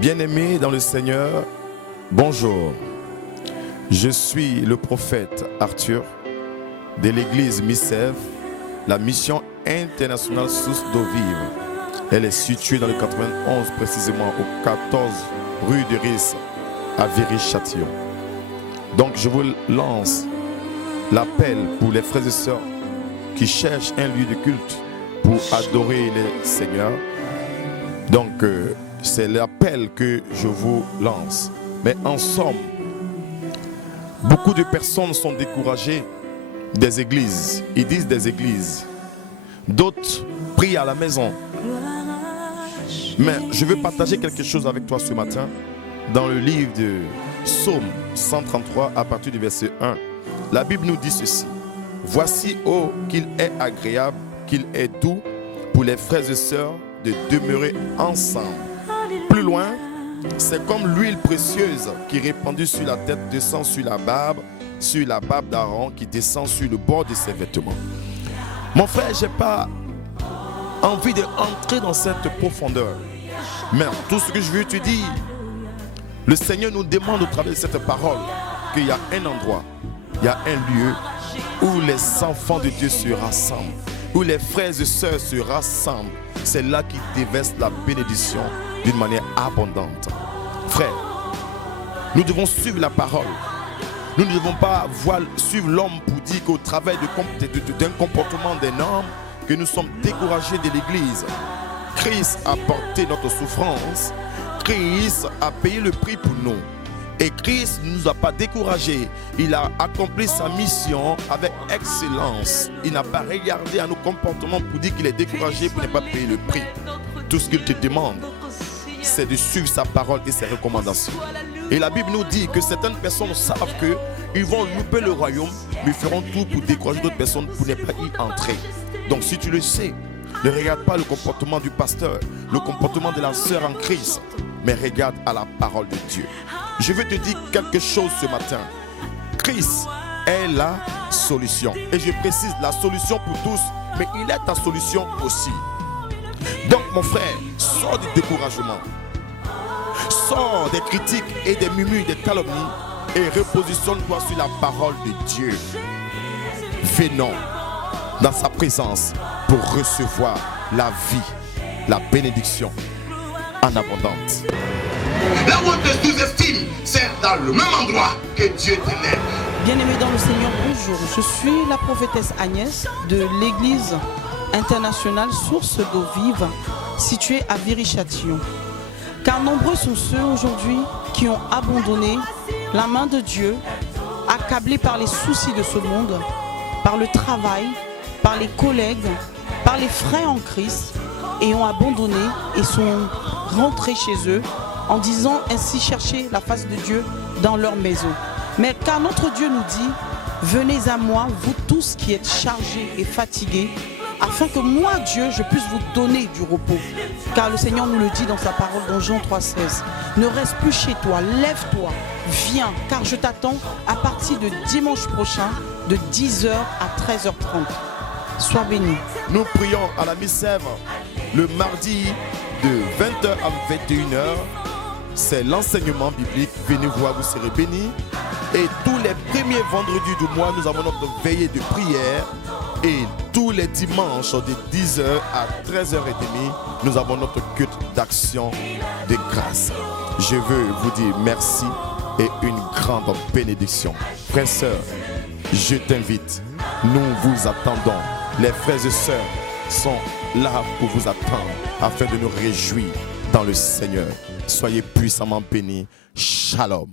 Bien-aimés dans le Seigneur, bonjour. Je suis le prophète Arthur de l'église MISEV, la mission internationale Source d'eau vive. Elle est située dans le 91, précisément au 14 rue de Ris, à Viry-Châtillon. Donc je vous lance l'appel pour les frères et sœurs qui cherchent un lieu de culte pour adorer le Seigneur. Donc c'est l'appel que je vous lance. Mais en somme, beaucoup de personnes sont découragées des églises. Ils disent des églises. D'autres prient à la maison. Mais je veux partager quelque chose avec toi ce matin dans le livre de Psaume 133 à partir du verset 1. La Bible nous dit ceci. Voici, oh, qu'il est agréable, qu'il est doux pour les frères et sœurs de demeurer ensemble. Plus loin, c'est comme l'huile précieuse qui répandue sur la tête descend sur la barbe d'Aaron qui descend sur le bord de ses vêtements. Mon frère, je n'ai pas envie d'entrer dans cette profondeur. Mais tout ce que je veux te dire, le Seigneur nous demande au travers de cette parole qu'il y a un endroit, il y a un lieu où les enfants de Dieu se rassemblent, où les frères et sœurs se rassemblent. C'est là qu'ils déversent la bénédiction d'une manière abondante. Frère, nous devons suivre la parole. Nous ne devons pas suivre l'homme pour dire qu'au travers d'un comportement d'un homme, que nous sommes découragés de l'église. Christ a porté notre souffrance. Christ a payé le prix pour nous. Et Christ ne nous a pas découragés. Il a accompli sa mission avec excellence. Il n'a pas regardé à nos comportements pour dire qu'il est découragé pour ne pas payer le prix. Tout ce qu'il te demande, c'est de suivre sa parole et ses recommandations. Et la Bible nous dit que certaines personnes savent qu'ils vont louper le royaume, mais feront tout pour décourager d'autres personnes pour ne pas y entrer. Donc si tu le sais, ne regarde pas le comportement du pasteur, le comportement de la sœur en Christ, mais regarde à la parole de Dieu. Je veux te dire quelque chose ce matin. Christ est la solution. Et je précise, la solution pour tous, mais il est ta solution aussi. Donc mon frère, sors du découragement. Sors des critiques et des murmures, des calomnies et repositionne-toi sur la parole de Dieu. Venons dans sa présence pour recevoir la vie, la bénédiction en abondance. Là où on te sous-estime, c'est dans le même endroit que Dieu t'élève. Bien-aimés dans le Seigneur, bonjour. Je suis la prophétesse Agnès de l'église internationale Source d'eau vive située à Viry-Châtillon. Car nombreux sont ceux aujourd'hui qui ont abandonné la main de Dieu, accablés par les soucis de ce monde, par le travail, par les collègues, par les frères en Christ, et ont abandonné et sont rentrés chez eux en disant ainsi chercher la face de Dieu dans leur maison. Mais car notre Dieu nous dit, venez à moi, vous tous qui êtes chargés et fatigués, afin que moi, Dieu, je puisse vous donner du repos. Car le Seigneur nous le dit dans sa parole dans Jean 3,16. Ne reste plus chez toi, lève-toi, viens, car je t'attends à partir de dimanche prochain, de 10h à 13h30. Sois béni. Nous prions à la MISEV le mardi de 20h à 21h. C'est l'enseignement biblique. Venez voir, vous serez bénis. Et tous les premiers vendredis du mois, nous avons notre veillée de prière. Et tous les dimanches de 10h à 13h30, nous avons notre culte d'action de grâce. Je veux vous dire merci et une grande bénédiction. Frères et sœurs, je t'invite. Nous vous attendons. Les frères et sœurs sont là pour vous attendre afin de nous réjouir dans le Seigneur. Soyez puissamment bénis. Shalom.